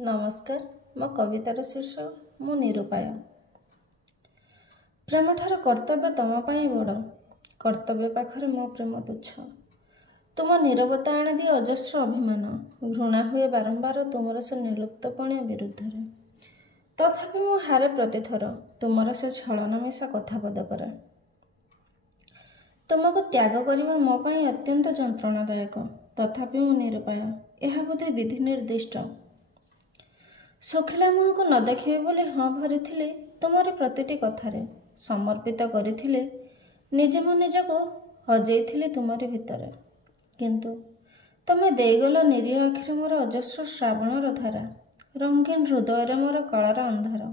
नमस्कार मो कवितार शीर्षक मु निरुपाय। प्रेम ठार कर्तव्य तम पाई बड़, कर्तव्य पाखरे मो प्रेम तुच्छ। तुम नीरवता आनी दिए अजस्र अभिमान, घृणा हुए बारंबार तुमर से निर्लुप्तपण विरुद्ध। तथापि मु हारे प्रतिथर तुमर से छलना मिशा कथापद करे। तुमको त्याग करने मो पाई अत्यंत जंत्रणादायक, तथापि मु निरुपाय। यह बोधे विधि निर्दिष्ट। शोखिला मुह को न देखिए बोली हाँ भरी तुमरी प्रतिटी कथारे समर्पित करिथिले, निजे मो निजको हजई तुमरी भितरे। किंतु तमे देगल निरीह आखिरे मोर अजस्र श्रावणर धारा, रंगीन हृदय मोर कलार अंधार।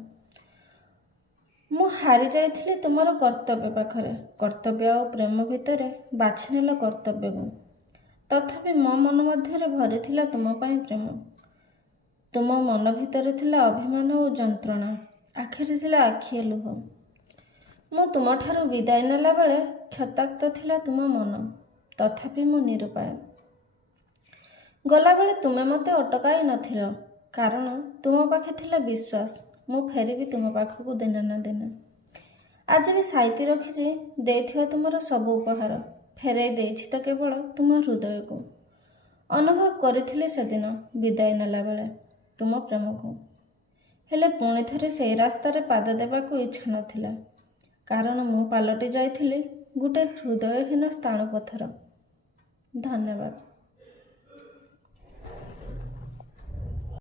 मु हारी जाइथिली तुमर कर्तव्य पाखरे, कर्तव्य और प्रेम भितरे बाछिनेल कर्तव्य को। तथापि मो मन मध्य भरी थिला तुम पाई प्रेम। तुम मन भितर थिला अभिमान और जंत्रणा, आखिरे थिला आखिए लुह। मु तुम ठारू विदाय नेला बेले क्षताक्त थिला तुम मन, तथापि मु निरुपाय। गला बेले तुमे मते अटकाई नथिल, कारण तुम पाखे थिला विश्वास मु फेरिबी तुम पाखकु दिने ना दिने। आज भी साइती रखिछि देथिवा तुमर सब उपहार, फेराई देछि तो केवल तुम हृदय को। अनुभव करिथिले सेदिन विदाय नेला बेले तुम प्रेम को। हेले पुणी थरे से रास्तार पाद देवाकू इच्छा नथिला, कारण मु पालटि जाइथिली गुटे हृदयहीन स्थान पथर। धन्यवाद।